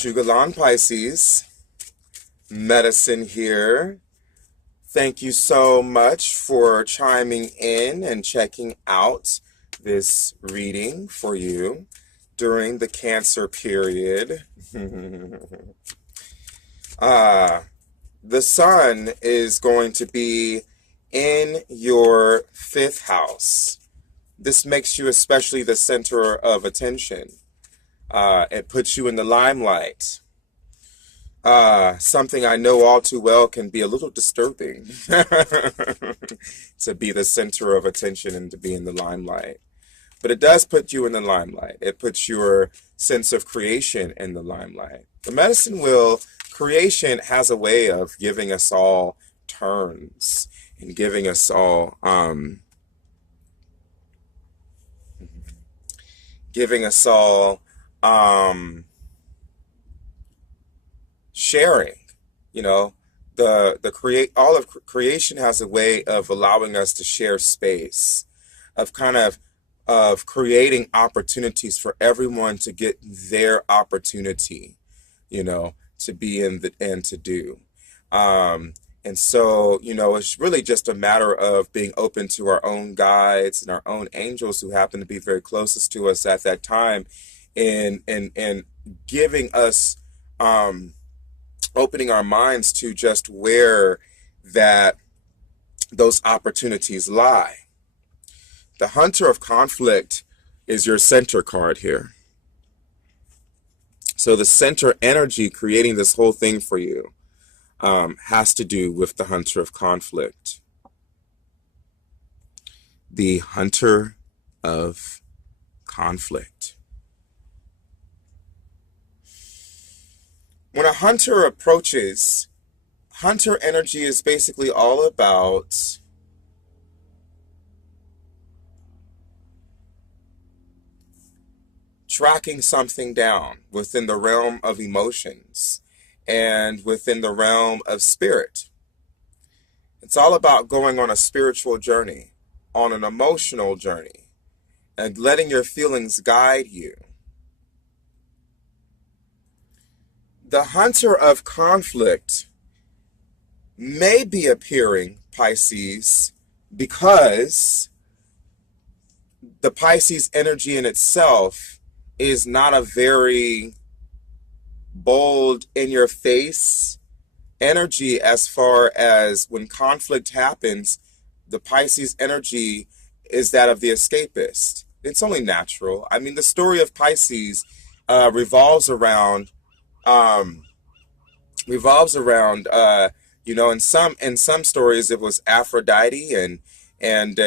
Shugalan Pisces, Medicine here. Thank you so much for chiming in and checking out this reading for you during the Cancer period. The sun is going to be in your 5th house. This makes you especially the center of attention. It puts you in the limelight. Something I know all too well can be a little disturbing to be the center of attention and to be in the limelight. But it does put you in the limelight. It puts your sense of creation in the limelight. The medicine wheel, creation has a way of giving us all turns and giving us all, sharing. You know, all of creation has a way of allowing us to share space, of creating opportunities for everyone to get their opportunity, to be in and to do. And so, it's really just a matter of being open to our own guides and our own angels who happen to be very closest to us at that time, and giving us, opening our minds to just where those opportunities lie. The Hunter of Conflict is your center card here. So the center energy creating this whole thing for you has to do with the Hunter of Conflict. The Hunter of Conflict. When a hunter approaches, hunter energy is basically all about tracking something down within the realm of emotions and within the realm of spirit. It's all about going on a spiritual journey, on an emotional journey, and letting your feelings guide you. The Hunter of Conflict may be appearing, Pisces, because the Pisces energy in itself is not a very bold, in-your-face energy. As far as when conflict happens, the Pisces energy is that of the escapist. It's only natural. I mean, the story of Pisces revolves around in some stories it was Aphrodite and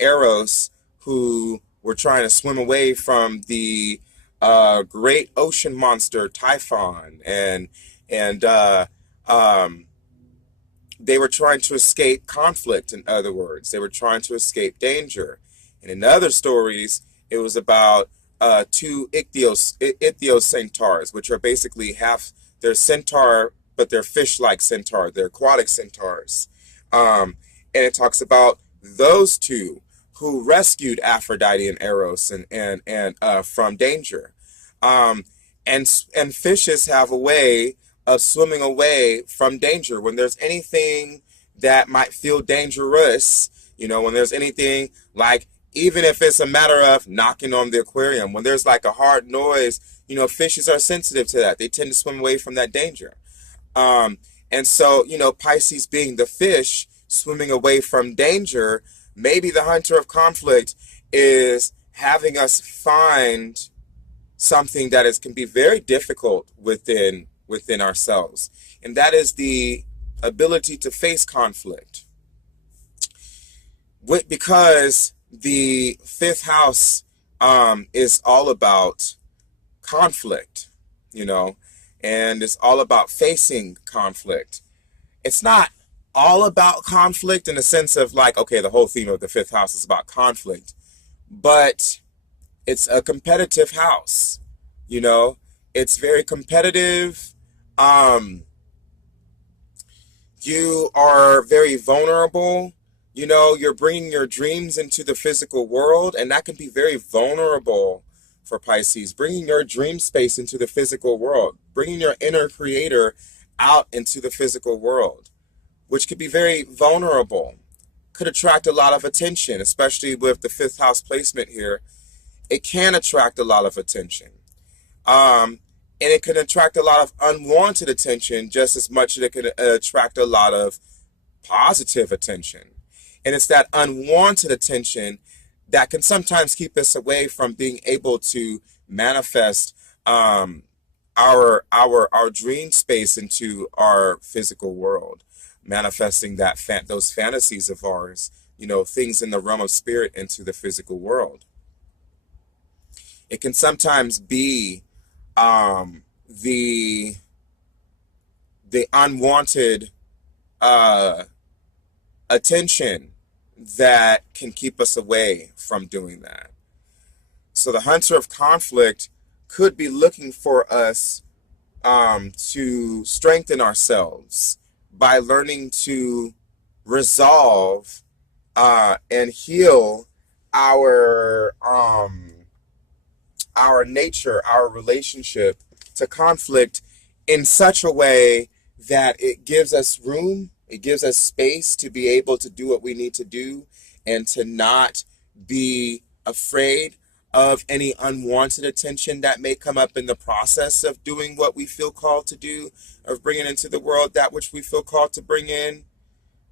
Eros who were trying to swim away from the great ocean monster Typhon, and they were trying to escape conflict. In other words, they were trying to escape danger. And in other stories, it was about two ichthyos centaurs, which are basically they're centaur, but they're fish-like centaur. They're aquatic centaurs. And it talks about those two who rescued Aphrodite and Eros and from danger. And fishes have a way of swimming away from danger. When there's anything that might feel dangerous, when there's anything like, even if it's a matter of knocking on the aquarium, when there's like a hard noise, fishes are sensitive to that. They tend to swim away from that danger. And so, Pisces being the fish swimming away from danger, maybe the Hunter of Conflict is having us find something that can be very difficult within ourselves. And that is the ability to face conflict. Because the 5th house is all about conflict, and it's all about facing conflict. It's not all about conflict in the sense of like, okay, the whole theme of the 5th house is about conflict, but it's a competitive house. It's very competitive. You are very vulnerable. You're bringing your dreams into the physical world, and that can be very vulnerable for Pisces, bringing your dream space into the physical world, bringing your inner creator out into the physical world, which could be very vulnerable, could attract a lot of attention, especially with the fifth house placement here. It can attract a lot of attention. And it can attract a lot of unwanted attention just as much as it can attract a lot of positive attention. And it's that unwanted attention that can sometimes keep us away from being able to manifest our dream space into our physical world, manifesting those fantasies of ours, things in the realm of spirit into the physical world. It can sometimes be the unwanted attention that can keep us away from doing that. So the hunter of conflict could be looking for us to strengthen ourselves by learning to resolve and heal our nature, our relationship to conflict in such a way that it gives us room, it gives us space to be able to do what we need to do and to not be afraid of any unwanted attention that may come up in the process of doing what we feel called to do, of bringing into the world that which we feel called to bring in.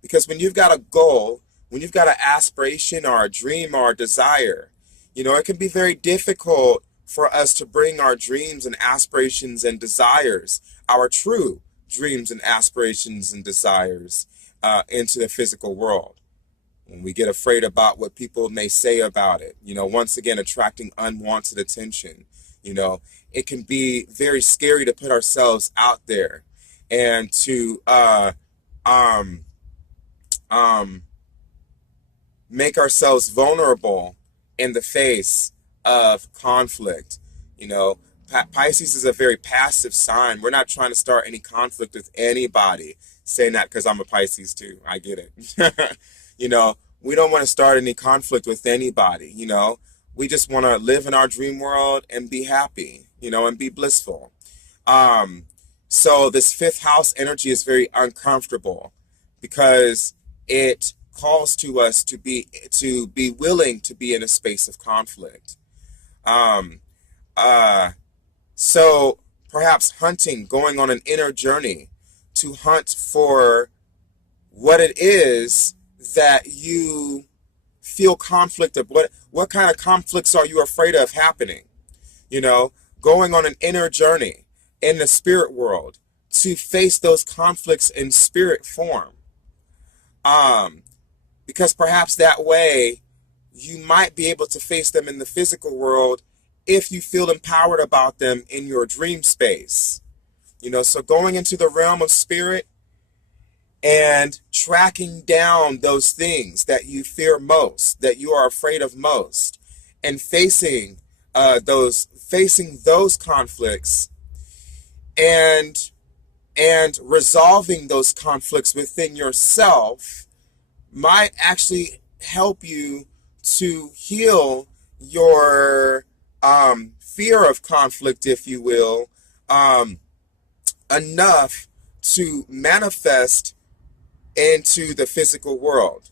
Because when you've got a goal, when you've got an aspiration or a dream or a desire, it can be very difficult for us to bring our dreams and aspirations and desires, our true dreams and aspirations and desires, into the physical world. When we get afraid about what people may say about it, once again, attracting unwanted attention, it can be very scary to put ourselves out there and to make ourselves vulnerable in the face of conflict. Pisces is a very passive sign. We're not trying to start any conflict with anybody. Saying that because I'm a Pisces too. I get it. We don't want to start any conflict with anybody. We just want to live in our dream world and be happy, and be blissful. So this fifth house energy is very uncomfortable because it calls to us to be willing to be in a space of conflict. So perhaps hunting, going on an inner journey to hunt for what it is that you feel conflict of. What kind of conflicts are you afraid of happening? Going on an inner journey in the spirit world to face those conflicts in spirit form. Because perhaps that way you might be able to face them in the physical world if you feel empowered about them in your dream space. So going into the realm of spirit and tracking down those things that you fear most, that you are afraid of most, and facing those conflicts and resolving those conflicts within yourself might actually help you to heal your fear of conflict, if you will, enough to manifest into the physical world.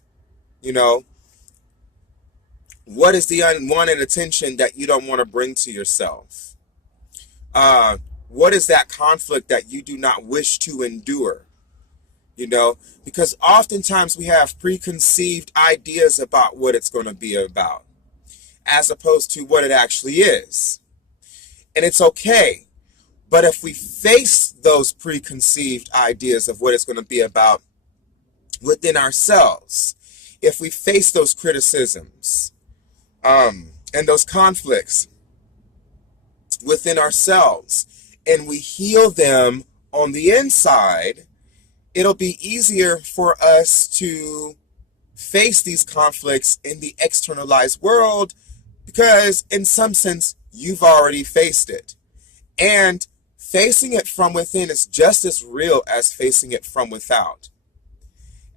What is the unwanted attention that you don't want to bring to yourself? What is that conflict that you do not wish to endure? Because oftentimes we have preconceived ideas about what it's going to be about, as opposed to what it actually is. And it's okay. But if we face those preconceived ideas of what it's going to be about within ourselves, if we face those criticisms and those conflicts within ourselves, and we heal them on the inside, it'll be easier for us to face these conflicts in the externalized world, because in some sense, you've already faced it. And facing it from within is just as real as facing it from without.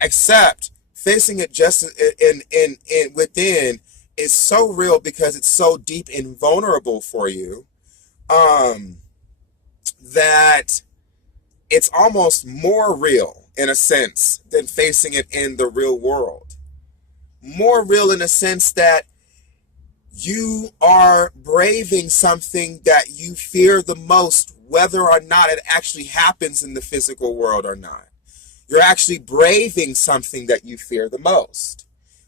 Except facing it just within is so real because it's so deep and vulnerable for you, that it's almost more real in a sense than facing it in the real world. More real in a sense that you are braving something that you fear the most, whether or not it actually happens in the physical world or not. You're actually braving something that you fear the most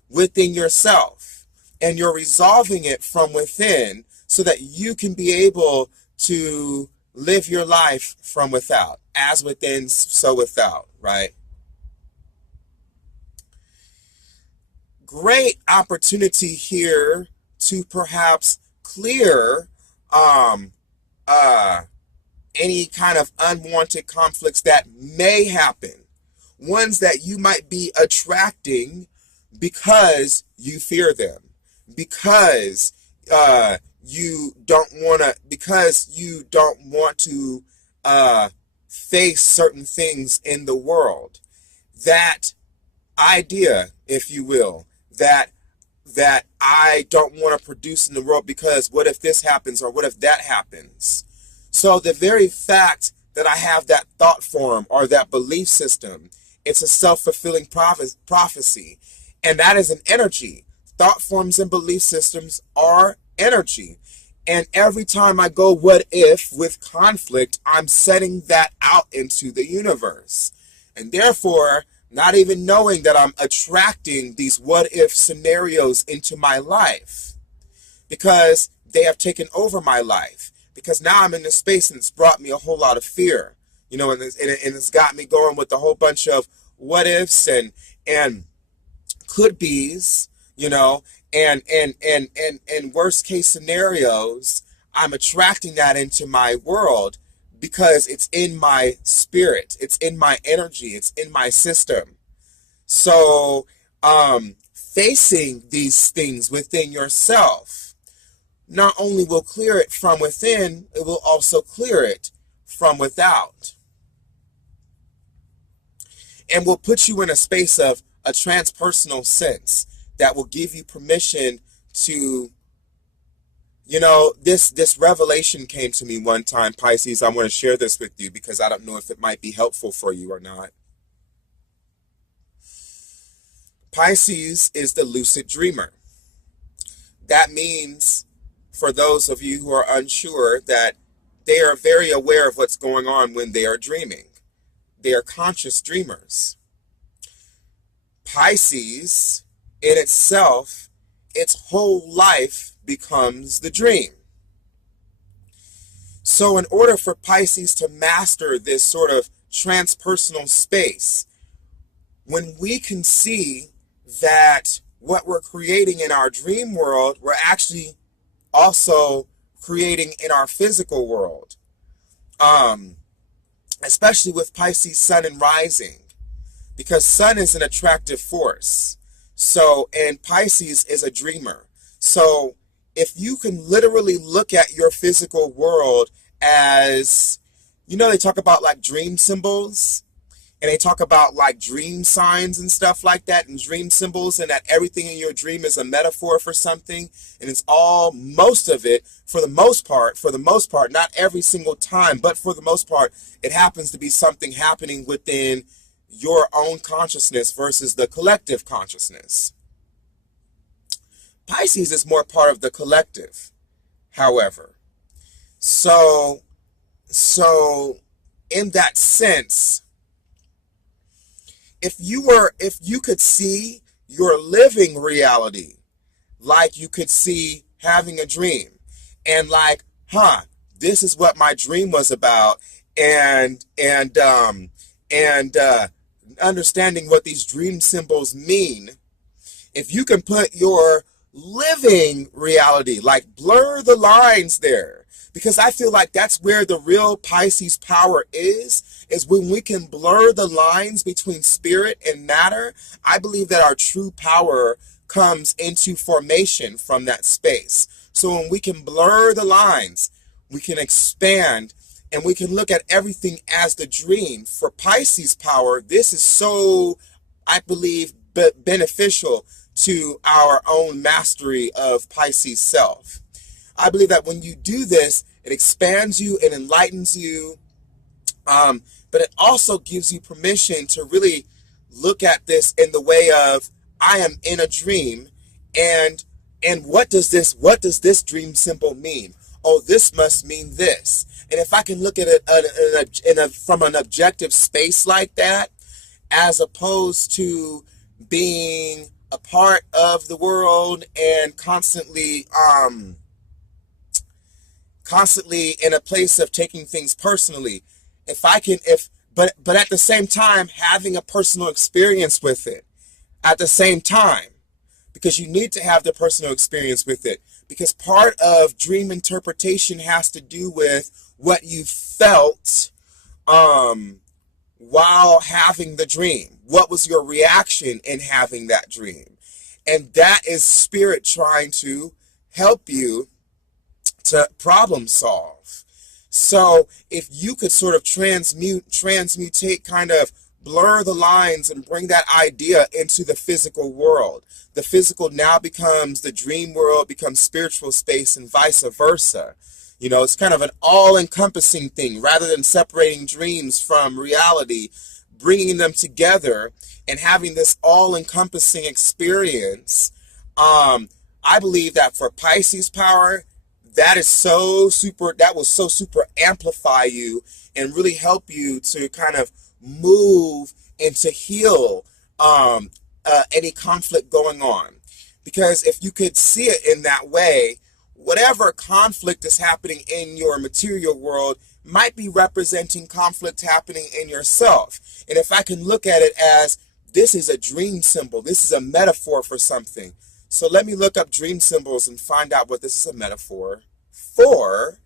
within yourself, and you're resolving it from within so that you can be able to live your life from without. As within, so without, right? Great opportunity here to perhaps clear any kind of unwanted conflicts that may happen. Ones that you might be attracting because you fear them, because you don't want to face certain things in the world. That idea, if you will, that I don't want to produce in the world because what if this happens or what if that happens? So the very fact that I have that thought form or that belief system, it's a self-fulfilling prophecy. And that is an energy. Thought forms and belief systems are energy. And every time I go what if with conflict, I'm setting that out into the universe. And therefore, not even knowing that I'm attracting these what if scenarios into my life because they have taken over my life. Because now I'm in this space and it's brought me a whole lot of fear, you know, and it's got me going with a whole bunch of what ifs and could be's, you know, and worst case scenarios. I'm attracting that into my world because it's in my spirit, it's in my energy, it's in my system. So facing these things within yourself not only will clear it from within, it will also clear it from without. And will put you in a space of a transpersonal sense that will give you permission to, you know, this revelation came to me one time, Pisces. I want to share this with you because I don't know if it might be helpful for you or not. Pisces is the lucid dreamer. That means, for those of you who are unsure, that they are very aware of what's going on when they are dreaming. They are conscious dreamers. Pisces, in itself, its whole life becomes the dream. So in order for Pisces to master this sort of transpersonal space, when we can see that what we're creating in our dream world, we're actually also creating in our physical world, especially with Pisces sun and rising, because sun is an attractive force. So, and Pisces is a dreamer. So if you can literally look at your physical world as, you know, they talk about like dream symbols, and they talk about like dream signs and stuff like that, and dream symbols, and that everything in your dream is a metaphor for something. And it's all, most of it, for the most part, not every single time, but for the most part, it happens to be something happening within your own consciousness versus the collective consciousness. Pisces is more part of the collective, however. So in that sense, if you could see your living reality like you could see having a dream, and like, this is what my dream was about, and understanding what these dream symbols mean, if you can put your living reality, like blur the lines there, because I feel like that's where the real Pisces power is when we can blur the lines between spirit and matter. I believe that our true power comes into formation from that space. So when we can blur the lines, we can expand, and we can look at everything as the dream. For Pisces power, this is so, I believe, beneficial to our own mastery of Pisces self. I believe that when you do this, it expands you, it enlightens you, but it also gives you permission to really look at this in the way of, I am in a dream, and what does this dream symbol mean? Oh, this must mean this. And if I can look at it from an objective space like that, as opposed to being a part of the world and constantly in a place of taking things personally, but at the same time having a personal experience with it at the same time, because you need to have the personal experience with it, because part of dream interpretation has to do with what you felt while having the dream. What was your reaction in having that dream? And that is spirit trying to help you to problem solve. So if you could sort of transmutate, kind of blur the lines and bring that idea into the physical world. The physical now becomes the dream world, becomes spiritual space, and vice versa. You know, it's kind of an all-encompassing thing. Rather than separating dreams from reality, bringing them together and having this all-encompassing experience. I believe that for Pisces power, that will so super amplify you and really help you to kind of move and to heal any conflict going on. Because if you could see it in that way, whatever conflict is happening in your material world might be representing conflict happening in yourself. And if I can look at it as, this is a dream symbol, this is a metaphor for something. So let me look up dream symbols and find out what this is a metaphor for.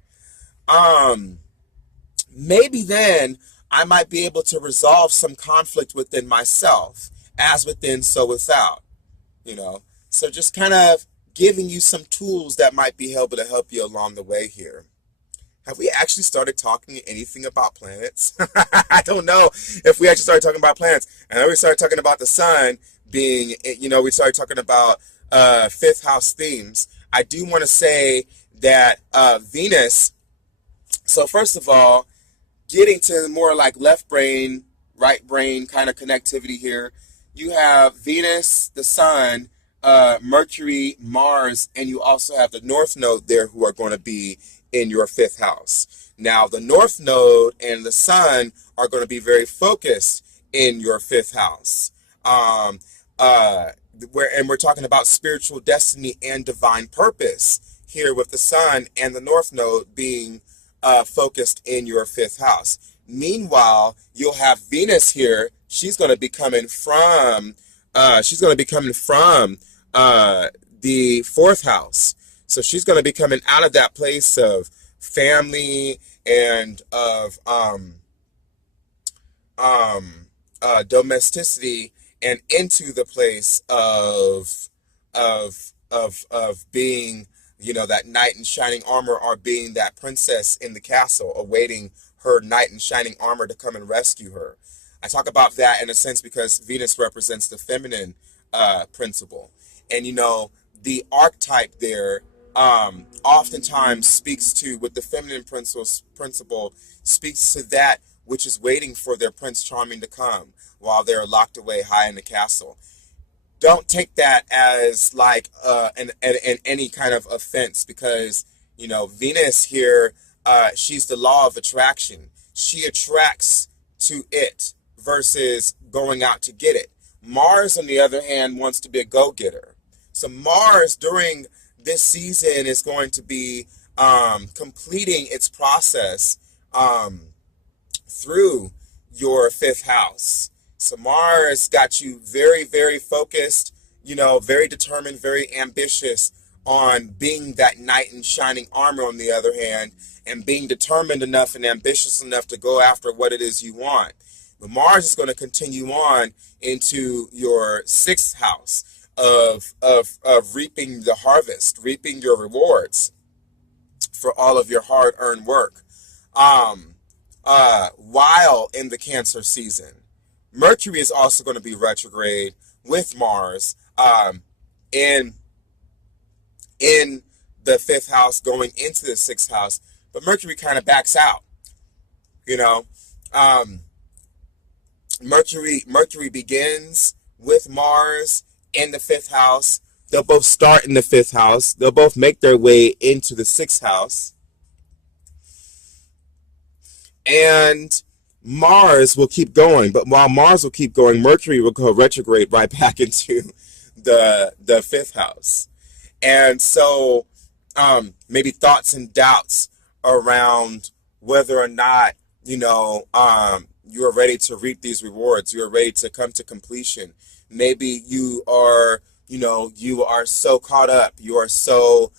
Maybe then I might be able to resolve some conflict within myself. As within, so without. You know, so just kind of giving you some tools that might be able to help you along the way here. Have we actually started talking anything about planets? I don't know if we actually started talking about planets. And then we started talking about the sun being, you know, we started talking about fifth house themes. I do want to say that Venus, so first of all, getting to more like left brain, right brain kind of connectivity here, you have Venus, the sun, Mercury, Mars, and you also have the North Node there who are going to be in your fifth house. Now, the North Node and the sun are going to be very focused in your fifth house. And we're talking about spiritual destiny and divine purpose here with the sun and the North Node being focused in your fifth house. Meanwhile, you'll have Venus here. She's going to be coming from the fourth house. So she's going to be coming out of that place of family and of domesticity and into the place of being, you know, that knight in shining armor, or being that princess in the castle awaiting her knight in shining armor to come and rescue her. I talk about that in a sense because Venus represents the feminine principle. And, you know, the archetype there oftentimes speaks to, with the feminine principle, speaks to that which is waiting for their Prince Charming to come while they're locked away high in the castle. Don't take that as like an any kind of offense, because, you know, Venus here, she's the law of attraction. She attracts to it versus going out to get it. Mars, on the other hand, wants to be a go-getter. So Mars during this season is going to be completing its process through your fifth house. So Mars got you very, very focused, you know, very determined, very ambitious on being that knight in shining armor, on the other hand, and being determined enough and ambitious enough to go after what it is you want. But Mars is going to continue on into your sixth house of reaping the harvest, reaping your rewards for all of your hard-earned work. While in the Cancer season, Mercury is also going to be retrograde with Mars. in in the fifth house going into the sixth house, but Mercury kind of backs out. You know, um, Mercury begins with Mars in the fifth house. They'll both start in the fifth house. They'll both make their way into the sixth house. And Mars will keep going. But while Mars will keep going, Mercury will go retrograde right back into the fifth house. And so maybe thoughts and doubts around whether or not, you are ready to reap these rewards. You are ready to come to completion. Maybe you are, you are so caught up. You are so,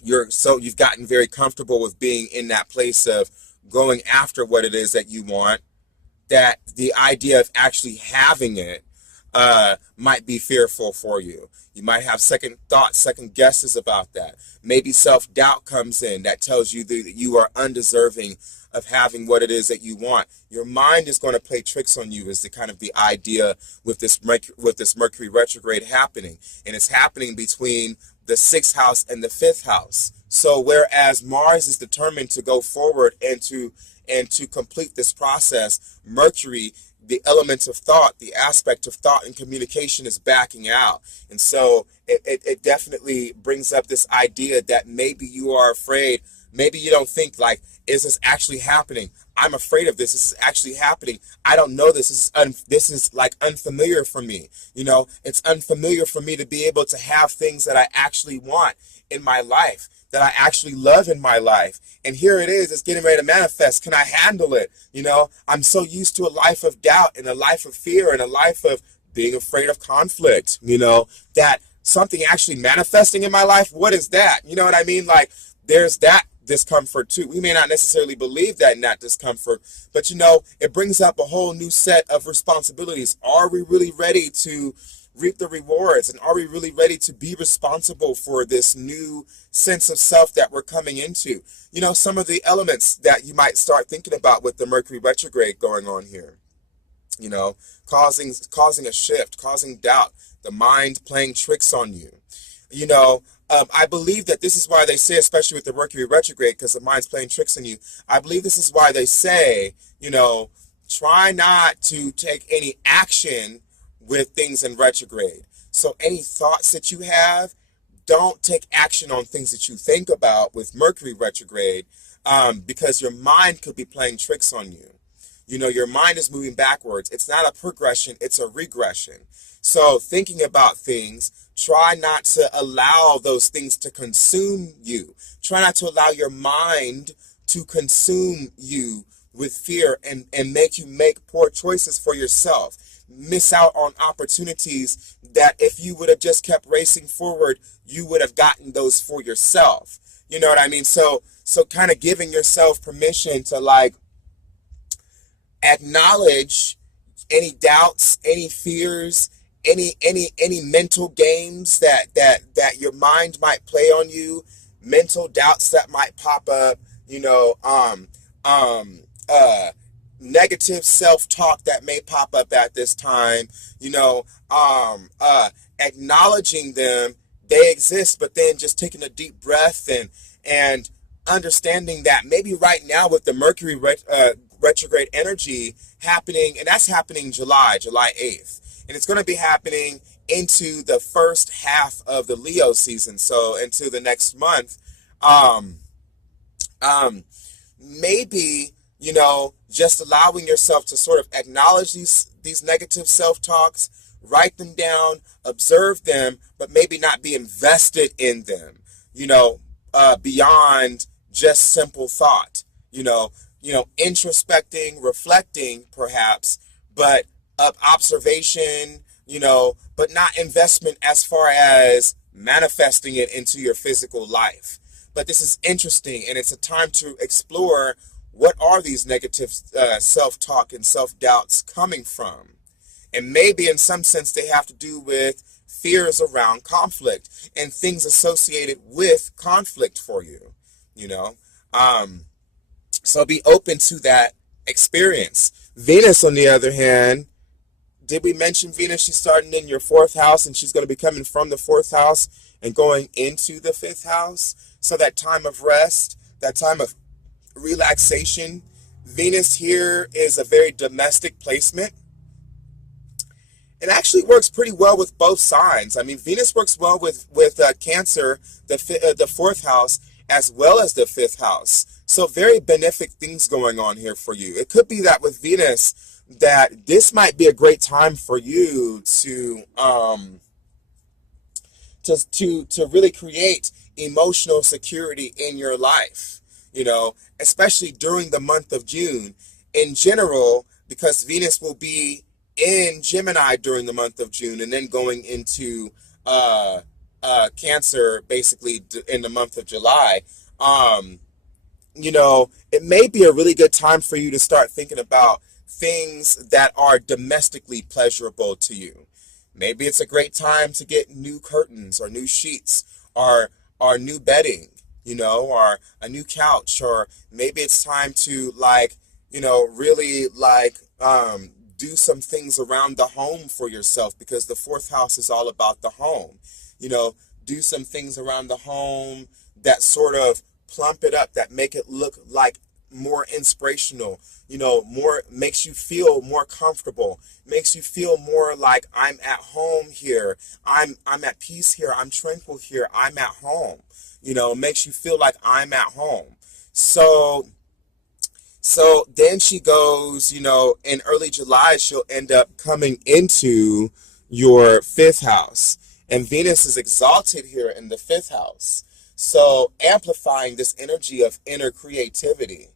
you've gotten very comfortable with being in that place of going after what it is that you want, that the idea of actually having it might be fearful for you. You might have second thoughts, second guesses about that. Maybe self-doubt comes in that tells you that you are undeserving of having what it is that you want. Your mind is going to play tricks on you, is the kind of the idea with this Mercury retrograde happening. And it's happening between the sixth house and the fifth house. So whereas Mars is determined to go forward and to complete this process, Mercury, the element of thought, the aspect of thought and communication, is backing out. And so it definitely brings up this idea that maybe you are afraid. Maybe you don't think like, is this actually happening? I'm afraid of this. This is actually happening. I don't know this. This is like unfamiliar for me. It's unfamiliar for me to be able to have things that I actually want in my life, that I actually love in my life. And here it is, it's getting ready to manifest. Can I handle it? I'm so used to a life of doubt and a life of fear and a life of being afraid of conflict, that something actually manifesting in my life, what is that? You know what I mean? Like, there's that discomfort too. We may not necessarily believe that in that discomfort, but it brings up a whole new set of responsibilities. Are we really ready to reap the rewards? And are we really ready to be responsible for this new sense of self that we're coming into? Some of the elements that you might start thinking about with the Mercury retrograde going on here, causing a shift, causing doubt, the mind playing tricks on you. I believe that this is why they say, especially with the Mercury retrograde, because the mind's playing tricks on you, I believe this is why they say, try not to take any action with things in retrograde. So any thoughts that you have, don't take action on things that you think about with Mercury retrograde, because your mind could be playing tricks on you. Your mind is moving backwards. It's not a progression, it's a regression. So thinking about things, try not to allow those things to consume you. Try not to allow your mind to consume you with fear and make you make poor choices for yourself. Miss out on opportunities that if you would have just kept racing forward, you would have gotten those for yourself. You know what I mean? So kind of giving yourself permission to like acknowledge any doubts, any fears, any mental games that your mind might play on you, mental doubts that might pop up, negative self-talk that may pop up at this time, acknowledging them, they exist, but then just taking a deep breath and understanding that maybe right now with the Mercury retrograde energy happening, and that's happening July 8th. And it's going to be happening into the first half of the Leo season, so into the next month. Maybe, just allowing yourself to sort of acknowledge these negative self-talks, write them down, observe them, but maybe not be invested in them, beyond just simple thought, introspecting, reflecting perhaps, but observation, but not investment as far as manifesting it into your physical life. But this is interesting, and it's a time to explore what are these negative self-talk and self-doubts coming from. And maybe in some sense they have to do with fears around conflict and things associated with conflict for you, So be open to that experience. Venus, on the other hand, Did we mention Venus? She's starting in your fourth house, and she's going to be coming from the fourth house and going into the fifth house. So that time of rest, that time of relaxation. Venus here is a very domestic placement. It actually works pretty well with both signs. I mean, Venus works well with Cancer, the fourth house, as well as the fifth house. So very benefic things going on here for you. It could be that with Venus, that this might be a great time for you to really create emotional security in your life. You know, especially during the month of June. In general, because Venus will be in Gemini during the month of June, and then going into Cancer basically in the month of July. You know, it may be a really good time for you to start thinking about things that are domestically pleasurable to you. Maybe it's a great time to get new curtains or new sheets or new bedding, you know, or a new couch, or maybe it's time to, like, you know, really like do some things around the home for yourself, because the fourth house is all about the home. You know, do some things around the home that sort of plump it up, that make it look like more inspirational, you know, more, makes you feel more comfortable, makes you feel more like I'm at home here, I'm at peace here, I'm tranquil here, I'm at home, you know, makes you feel like I'm at home. So then she goes, you know, in early July, she'll end up coming into your fifth house. And Venus is exalted here in the fifth house. So amplifying this energy of inner creativity.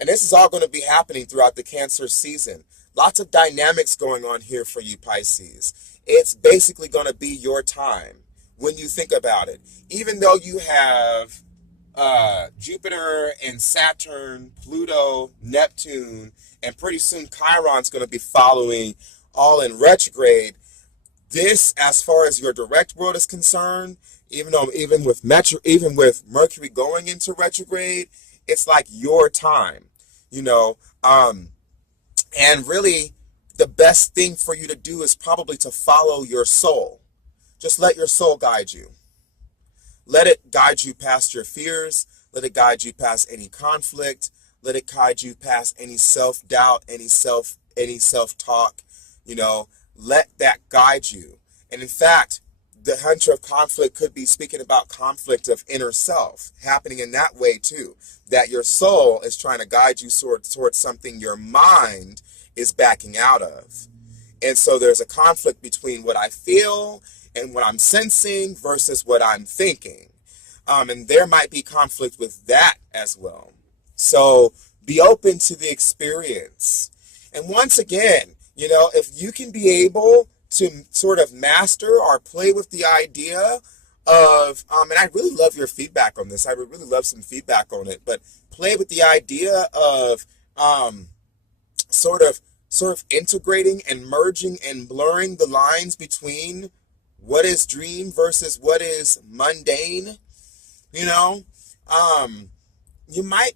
And this is all going to be happening throughout the Cancer season. Lots of dynamics going on here for you, Pisces. It's basically going to be your time when you think about it. Even though you have Jupiter and Saturn, Pluto, Neptune, and pretty soon Chiron's going to be following all in retrograde. This, as far as your direct world is concerned, even with Mercury going into retrograde, it's like your time, you know. And really, the best thing for you to do is probably to follow your soul. Just let your soul guide you. Let it guide you past your fears. Let it guide you past any conflict. Let it guide you past any self-doubt, any self-talk. You know, let that guide you. And in fact, the hunter of conflict could be speaking about conflict of inner self happening in that way too. That your soul is trying to guide you towards something your mind is backing out of. And so there's a conflict between what I feel and what I'm sensing versus what I'm thinking. And there might be conflict with that as well. So be open to the experience. And once again, you know, if you can be able to sort of master or play with the idea of, and I really love your feedback on this. I would really love some feedback on it, but play with the idea of sort of integrating and merging and blurring the lines between what is dream versus what is mundane. You know, you might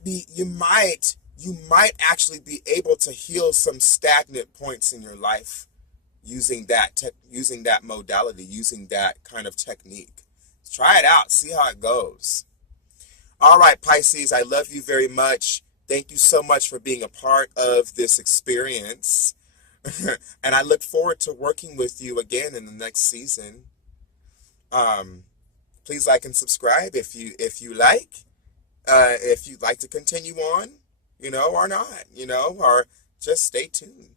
actually be able to heal some stagnant points in your life using that modality, using that kind of technique. Try it out, see how it goes. All right, Pisces, I love you very much. Thank you so much for being a part of this experience. And I look forward to working with you again in the next season. Please like and subscribe if you like. If you'd like to continue on, you know, or not, you know, or just stay tuned.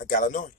I gotta know.